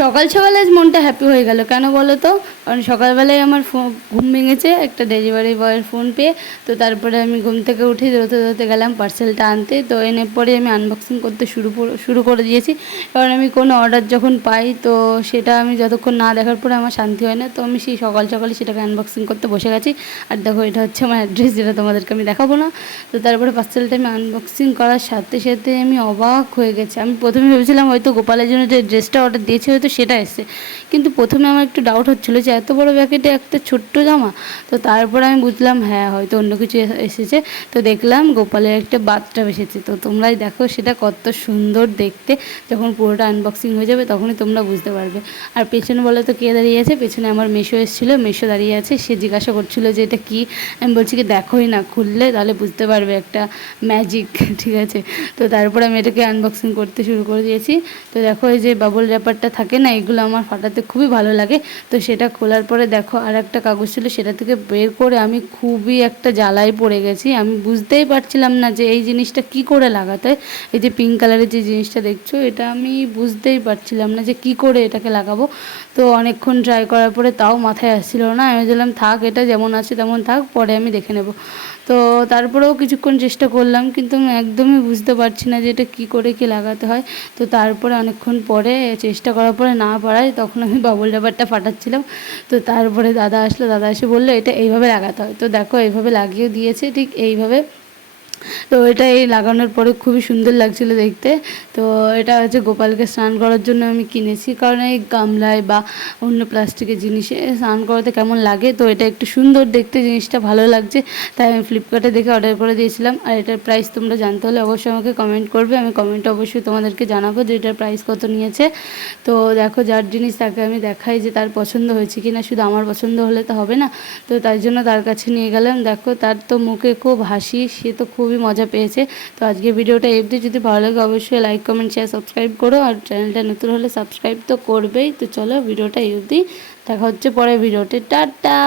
সকাল সকাল আজ মনটা হ্যাপি হয়ে গেল। কেন বলো তো? কারণ সকালবেলায় আমার ঘুম ভেঙেছে, একটা ডেলিভারি বয়ের ফোন পেয়ে। তো তারপরে আমি ঘুম থেকে উঠে দৌড়তে দৌড়তে গেলাম পার্সেলটা আনতে। তো এনে পরে আমি আনবক্সিং করতে শুরু শুরু করে দিয়েছি। কারণ আমি কোনো অর্ডার যখন পাই, তো সেটা আমি যতক্ষণ না দেখার পরে আমার শান্তি হয় না। তো আমি সেই সকাল সকালে সেটাকে আনবক্সিং করতে বসে গেছি। আর দেখো, এটা হচ্ছে আমার অ্যাড্রেস যেটা তোমাদেরকে আমি দেখাবো না। তো তারপরে পার্সেলটা আমি আনবক্সিং করার সাথে সাথে আমি অবাক হয়ে গেছি। আমি প্রথমে ভেবেছিলাম হয়তো গোপালের জন্য যে ড্রেসটা অর্ডার দিয়েছি হয়তো সেটা এসছে। কিন্তু প্রথমে আমার একটু ডাউট হচ্ছিল যে এত বড় প্যাকেটে একটা ছোট্ট জামা? তো তারপর আমি বুঝলাম হ্যাঁ হয়তো অন্য কিছু এসেছে। তো দেখলাম গোপালের একটা বাথটাব এসেছে। তো তোমরাই দেখো সেটা কত সুন্দর দেখতে। যখন পুরোটা আনবক্সিং হয়ে যাবে তখনই তোমরা বুঝতে পারবে। আর পেছনে বলে তো কে দাঁড়িয়ে আছে? পেছনে আমার মেশো এসেছিল। মেশো দাঁড়িয়ে আছে। সে জিজ্ঞাসা করছিল যে এটা কি? আমি বলছি কি, দেখোই না, খুললে তাহলে বুঝতে পারবে একটা ম্যাজিক ঠিক আছে? তো তারপর আমি এটাকে আনবক্সিং করতে শুরু করে দিয়েছি। তো দেখো এই যে বাবল র্যাপারটা থাকে না, এগুলো আমার ফাটাতে খুবই ভালো লাগে। তো সেটা খোলার পরে দেখো আর একটা কাগজ ছিল, সেটা থেকে বের করে আমি খুবই একটা জ্বালায় পড়ে গেছি। আমি বুঝতেই পারছিলাম না যে এই জিনিসটা কি করে লাগাতে। এই যে পিঙ্ক কালারের যে জিনিসটা দেখছ, এটা আমি বুঝতেই পারছিলাম না যে কি করে এটাকে লাগাবো। তো অনেকক্ষণ ট্রাই করার পরে তাও মাথায় আসছিল না। আমি বললাম থাক, এটা যেমন আছে তেমন থাক, পরে আমি দেখে নেব। তো তারপরেও কিছুক্ষণ চেষ্টা করলাম, কিন্তু একদমই বুঝতে পারছি না যে এটা কী করে কি লাগাতে হয়। তো তারপরে অনেকক্ষণ পরে চেষ্টা করার পরে না পারায় তখন আমি বাবল রাবারটা ফাটাচ্ছিলাম। তো তারপরে দাদা আসলো, দাদা এসে বলল, এটা এইভাবে লাগাতে হয়। তো দেখো, এইভাবে লাগিয়ে দিয়েছে, ঠিক এইভাবে তো এটা এই লাগানোর পরে খুবই সুন্দর লাগছিল দেখতে। তো এটা হচ্ছে গোপালকে স্নান করার জন্য আমি কিনেছি। কারণ এই গামলায় বা অন্য প্লাস্টিকের জিনিসে স্নান করাতে কেমন লাগে, তো এটা একটু সুন্দর দেখতে জিনিসটা ভালো লাগছে। তাই আমি ফ্লিপকার্টে দেখে অর্ডার করে দিয়েছিলাম। আর এটার প্রাইস তোমরা জানতে হলে অবশ্যই আমাকে কমেন্ট করবে। আমি কমেন্টে অবশ্যই তোমাদেরকে জানাব যে এটার প্রাইস কত নিয়েছে। তো দেখো যার জিনিস তাকে আমি দেখাই যে তার পছন্দ হয়েছে কি না শুধু আমার পছন্দ হলে তো হবে না। তো তাই জন্য তার কাছে নিয়ে গেলাম। দেখো তার তো মুখে খুব হাসি, সে তো খুবই মজা পেয়েছে। তো আজকে ভিডিওটা এফদি যদি ভালো লাগে অবশ্যই লাইক কমেন্ট শেয়ার সাবস্ক্রাইব করো। আর চ্যানেলটা নতুন হলে সাবস্ক্রাইব তো করবেই। তো চলো ভিডিওটা এফদি দেখা হচ্ছে পরে ভিডিওতে। টাটা!